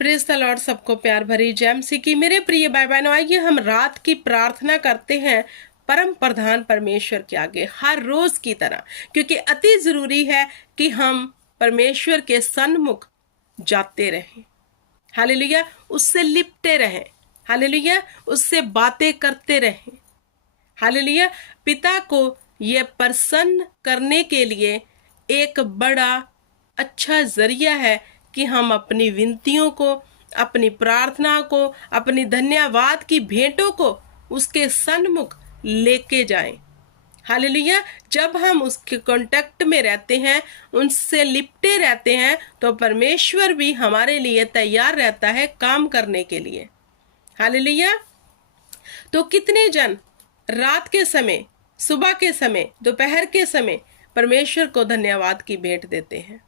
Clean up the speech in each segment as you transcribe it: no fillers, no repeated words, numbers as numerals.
Praise the Lord. सबको प्यार भरी जय मसीह की। मेरे प्रिय भाई बहनों, आइए हम रात की प्रार्थना करते हैं परम प्रधान परमेश्वर के आगे हर रोज की तरह, क्योंकि अति जरूरी है कि हम परमेश्वर के सन्मुख जाते रहें। हालेलुया। उससे लिपटे रहें। हालेलुया। उससे बातें करते रहें। हालेलुया। पिता को ये प्रसन्न करने के लिए एक बड़ा अच्छा जरिया है कि हम अपनी विनतियों को, अपनी प्रार्थना को, अपनी धन्यवाद की भेंटों को उसके सन्मुख लेके जाएं। हालेलुया। जब हम उसके कांटेक्ट में रहते हैं, उनसे लिपटे रहते हैं, तो परमेश्वर भी हमारे लिए तैयार रहता है काम करने के लिए। हालेलुया। तो कितने जन रात के समय, सुबह के समय, दोपहर के समय परमेश्वर को धन्यवाद की भेंट देते हैं।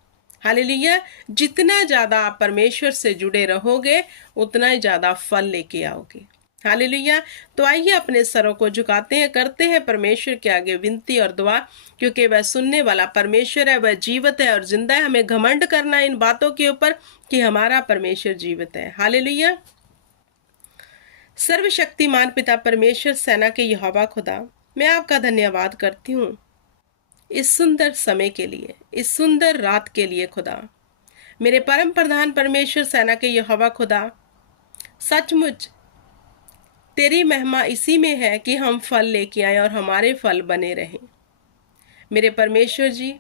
हालेलुया। जितना ज्यादा आप परमेश्वर से जुड़े रहोगे, उतना ही ज्यादा फल लेके आओगे। हालेलुया। तो आइए अपने सरों को झुकाते हैं, करते हैं परमेश्वर के आगे विनती और दुआ, क्योंकि वह सुनने वाला परमेश्वर है, वह जीवित है और जिंदा है। हमें घमंड करना है इन बातों के ऊपर कि हमारा परमेश्वर जीवित है। हालेलुया। सर्वशक्तिमान पिता परमेश्वर, सेना के यहोवा खुदा, मैं आपका धन्यवाद करती हूँ इस सुंदर समय के लिए, इस सुंदर रात के लिए। खुदा, मेरे परम प्रधान परमेश्वर, सेना के यहोवा खुदा, सचमुच तेरी महिमा इसी में है कि हम फल लेके आए और हमारे फल बने रहें। मेरे परमेश्वर जी,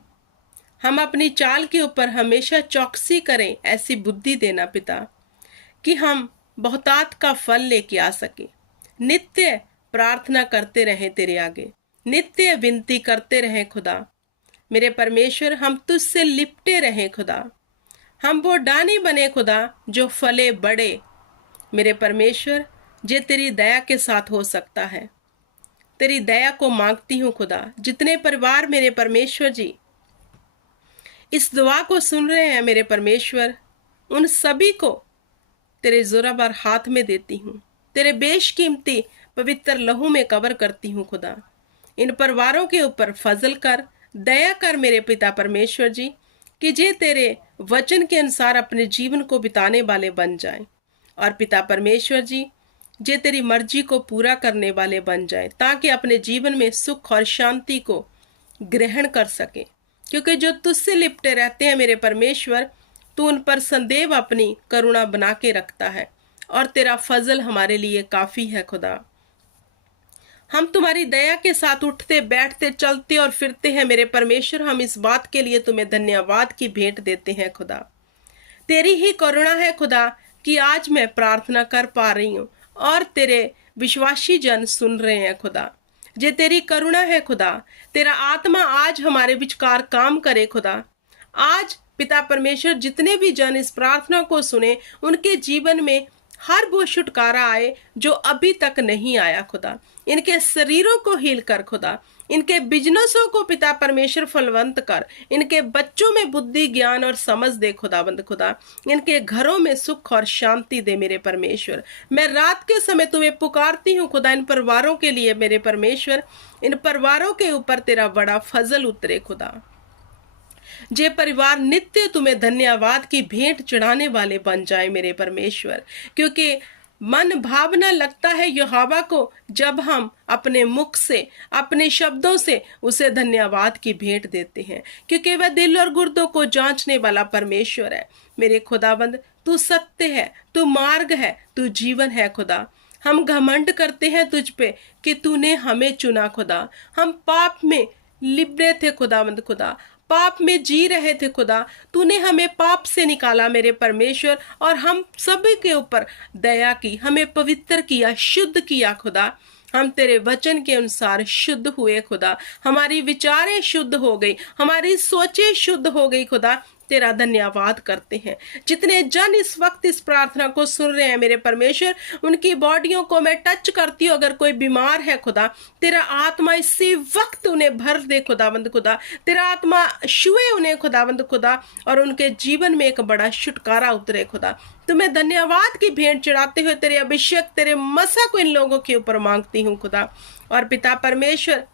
हम अपनी चाल के ऊपर हमेशा चौकसी करें, ऐसी बुद्धि देना पिता कि हम बहुतात का फल लेके आ सके। नित्य प्रार्थना करते रहें तेरे आगे, नित्य विनती करते रहें खुदा। मेरे परमेश्वर, हम तुझसे लिपटे रहें खुदा। हम वो डानी बने खुदा जो फले बड़े। मेरे परमेश्वर, जे तेरी दया के साथ हो सकता है, तेरी दया को मांगती हूँ खुदा। जितने परिवार मेरे परमेश्वर जी इस दुआ को सुन रहे हैं मेरे परमेश्वर, उन सभी को तेरे जोरावर हाथ में देती हूँ, तेरे बेशकीमती पवित्र लहू में कवर करती हूँ खुदा। इन परिवारों के ऊपर फजल कर, दया कर मेरे पिता परमेश्वर जी, कि जे तेरे वचन के अनुसार अपने जीवन को बिताने वाले बन जाएं, और पिता परमेश्वर जी जे तेरी मर्जी को पूरा करने वाले बन जाएं, ताकि अपने जीवन में सुख और शांति को ग्रहण कर सके। क्योंकि जो तुझसे लिपटे रहते हैं मेरे परमेश्वर, तू उन पर संदेव अपनी करुणा बना के रखता है, और तेरा फजल हमारे लिए काफी है खुदा। हम तुम्हारी दया के साथ उठते, बैठते, चलते और फिरते हैं मेरे परमेश्वर। हम इस बात के लिए तुम्हें धन्यवाद की भेंट देते हैं खुदा। तेरी ही करुणा है खुदा कि आज मैं प्रार्थना कर पा रही हूँ और तेरे विश्वासी जन सुन रहे हैं खुदा। जे तेरी करुणा है खुदा, तेरा आत्मा आज हमारे विचकार काम करे खुदा। आज पिता परमेश्वर, जितने भी जन इस प्रार्थना को सुने, उनके जीवन में हर वो छुटकारा आए जो अभी तक नहीं आया खुदा। इनके शरीरों को हील कर खुदा, इनके बिजनेसों को पिता परमेश्वर फलवंत कर, इनके बच्चों में बुद्धि, ज्ञान और समझ दे खुदाबंद खुदा। इनके घरों में सुख और शांति दे मेरे परमेश्वर। मैं रात के समय तुम्हें पुकारती हूँ खुदा, इन परिवारों के लिए मेरे परमेश्वर। इन परिवारों के ऊपर तेरा बड़ा फजल उतरे खुदा। जे परिवार नित्य तुम्हें धन्यवाद की भेंट चढ़ाने वाले बन जाए मेरे परमेश्वर, क्योंकि मन भावना लगता है यहोवा को जब हम अपने मुख से, अपने शब्दों से उसे धन्यवाद की भेंट देते हैं, क्योंकि वह दिल और गुर्दों को जांचने वाला परमेश्वर है। मेरे खुदाबंद, तू सत्य है, तू मार्ग है, तू जीवन है खुदा। हम घमंड करते हैं तुझ पे कि तूने हमें चुना खुदा। हम पाप में लिपटे थे खुदाबंद खुदा, पाप में जी रहे थे खुदा। तूने हमें पाप से निकाला मेरे परमेश्वर, और हम सभी के ऊपर दया की, हमें पवित्र किया, शुद्ध किया खुदा। हम तेरे वचन के अनुसार शुद्ध हुए खुदा। हमारी विचारें शुद्ध हो गई, हमारी सोचें शुद्ध हो गई खुदा। तेरा धन्यवाद करते हैं। जितने जन इस वक्त इस प्रार्थना को सुन रहे हैं मेरे परमेश्वर, उनकी बॉडियों को मैं टच करती हूँ। अगर कोई बीमार है खुदा, तेरा आत्मा इसी वक्त उन्हें भर दे खुदाबंद खुदा। तेरा आत्मा छुए उन्हें खुदाबंद खुदा, और उनके जीवन में एक बड़ा छुटकारा उतरे खुदा। तुम्हें धन्यवाद की भेंट चढ़ाते हुए तेरे अभिषेक, तेरे मसा को इन लोगों के ऊपर मांगती हूँ खुदा। और पिता परमेश्वर,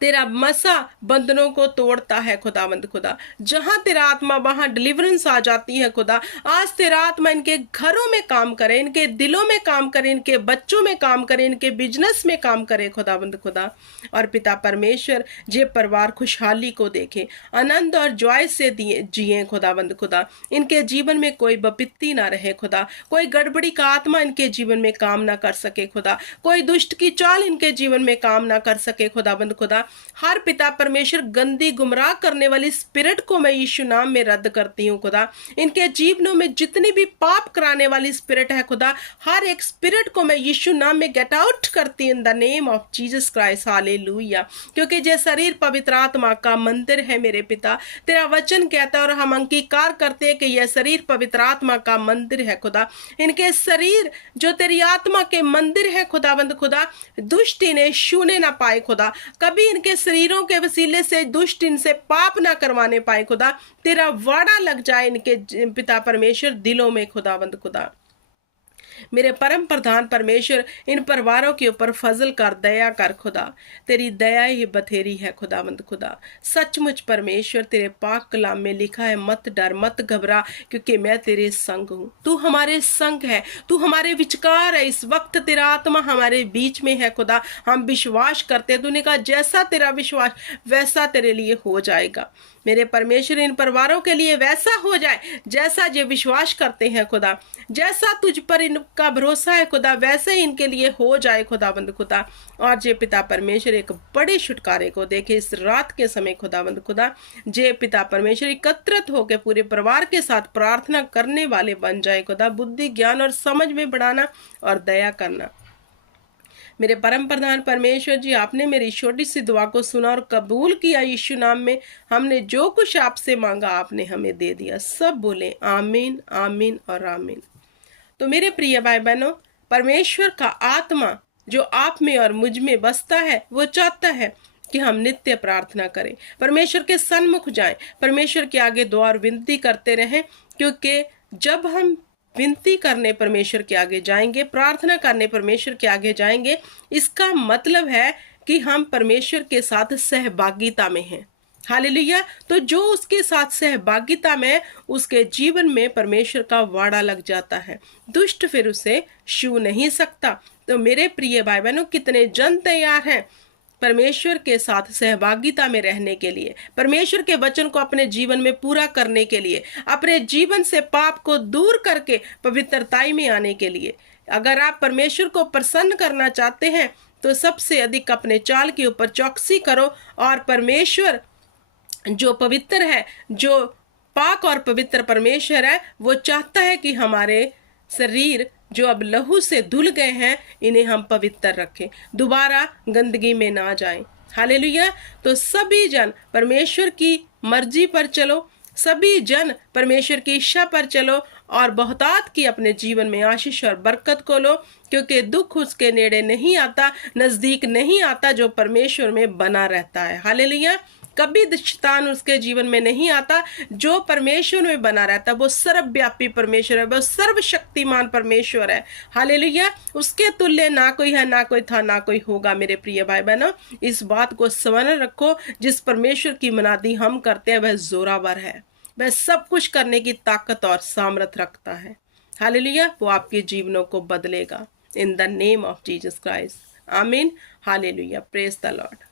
तेरा मसा बंधनों को तोड़ता है खुदावंद खुदा। जहां तेरा आत्मा वहां डिलीवरेंस आ जाती है खुदा। आज तेरा आत्मा इनके घरों में काम करे, इनके दिलों में काम करे, इनके बच्चों में काम करे, इनके बिजनेस में काम करे खुदावंद खुदा। और पिता परमेश्वर जे परिवार खुशहाली को देखे, आनंद और जॉय से जिए खुदावंद खुदा। इनके जीवन में कोई विपत्ति ना रहे खुदा, कोई गड़बड़ी का आत्मा इनके जीवन में काम ना कर सके खुदा, कोई दुष्ट की चाल इनके जीवन में काम ना कर सके खुदाबंद खुदा। हर पिता परमेश्वर गंदी गुमराह करने वाली स्पिरिट को मैं यीशु नाम में रद्द करती हूँ खुदा। इनके जीवनों में जितनी भी पाप कराने वाली स्पिरिट है खुदा, हर एक स्पिरिट को मैं यीशु नाम में गेट आउट करती in the name of Jesus Christ, hallelujah. क्योंकि ये शरीर पवित्र आत्मा का मंदिर है मेरे पिता, तेरा वचन कहता है और हम अंगीकार करते हैं कि यह शरीर पवित्र आत्मा का मंदिर है खुदा। इनके शरीर जो तेरी आत्मा के मंदिर है खुदाबंद खुदा, दुष्ट इन्हें छूने ना पाए खुदा। कभी इनके शरीरों के वसीले से दुष्ट इनसे पाप ना करवाने पाए खुदा। तेरा वाड़ा लग जाए इनके पिता परमेश्वर दिलों में खुदाबंद खुदा। मेरे परम प्रधान परमेश्वर इन परिवारों के ऊपर फजल कर, दया कर खुदा। तेरी दया ही बथेरी है खुदावंद खुदा। सचमुच परमेश्वर तेरे पाक कलाम में लिखा है, मत डर मत घबरा क्योंकि मैं तेरे संग हूँ। तू हमारे संग है, तू हमारे विचकार है। इस वक्त तेरा आत्मा हमारे बीच में है खुदा। हम विश्वास करते हैं, तूने कहा जैसा तेरा विश्वास वैसा तेरे लिए हो जाएगा। मेरे परमेश्वर इन परिवारों के लिए वैसा हो जाए जैसा ये विश्वास करते हैं खुदा। जैसा तुझ पर इनका भरोसा है खुदा, वैसे ही इनके लिए हो जाए खुदाबंद खुदा। और जे पिता परमेश्वर एक बड़े छुटकारे को देखे इस रात के समय खुदाबंद खुदा। जे पिता परमेश्वर एकत्रित होकर पूरे परिवार के साथ प्रार्थना करने वाले बन जाए खुदा। बुद्धि ज्ञान और समझ में बढ़ाना और दया करना। मेरे परम प्रधान परमेश्वर जी, आपने मेरी छोटी सी दुआ को सुना और कबूल किया यीशु नाम में। हमने जो कुछ आपसे मांगा आपने हमें दे दिया। सब बोले आमीन आमीन और आमीन। तो मेरे प्रिय भाई बहनों, परमेश्वर का आत्मा जो आप में और मुझ में बसता है, वो चाहता है कि हम नित्य प्रार्थना करें, परमेश्वर के सन्मुख जाएं, परमेश्वर के आगे दुआ और विनती करते रहें। क्योंकि जब हम विनती करने परमेश्वर के आगे जाएंगे, प्रार्थना करने परमेश्वर के आगे जाएंगे, इसका मतलब है कि हम परमेश्वर के साथ सहभागिता में हैं। हालेलुया। तो जो उसके साथ सहभागिता में, उसके जीवन में परमेश्वर का वाड़ा लग जाता है। दुष्ट फिर उसे छू नहीं सकता। तो मेरे प्रिय भाई बहनों, कितने जन तैयार हैं परमेश्वर के साथ सहभागिता में रहने के लिए, परमेश्वर के वचन को अपने जीवन में पूरा करने के लिए, अपने जीवन से पाप को दूर करके पवित्रताई में आने के लिए। अगर आप परमेश्वर को प्रसन्न करना चाहते हैं तो सबसे अधिक अपने चाल के ऊपर चौकसी करो। और परमेश्वर जो पवित्र है, जो पाक और पवित्र परमेश्वर है, वो चाहता है कि हमारे शरीर जो अब लहू से धुल गए हैं, इन्हें हम पवित्र रखें, दोबारा गंदगी में ना जाएं। हालेलुया। तो सभी जन परमेश्वर की मर्जी पर चलो, सभी जन परमेश्वर की इच्छा पर चलो और बहुतात की अपने जीवन में आशीष और बरकत को लो। क्योंकि दुख उसके नेड़े नहीं आता, नजदीक नहीं आता जो परमेश्वर में बना रहता है। हालेलुया। कभी शैतान उसके जीवन में नहीं आता। जो परमेश्वर में बना रहता है वो सर्वव्यापी परमेश्वर है, वो सर्वशक्तिमान परमेश्वर है। हालेलुया। उसके तुल्य ना कोई है, ना कोई था, ना कोई होगा। मेरे प्रिय भाई बहनों, इस बात को स्मरण रखो, जिस परमेश्वर की मनादी हम करते हैं वह जोरावर है, वह सब कुछ करने की ताकत और सामर्थ रखता है। हालेलुया। वो आपके जीवनों को बदलेगा in the name of Jesus Christ. आमीन। हालेलुया। Praise the Lord.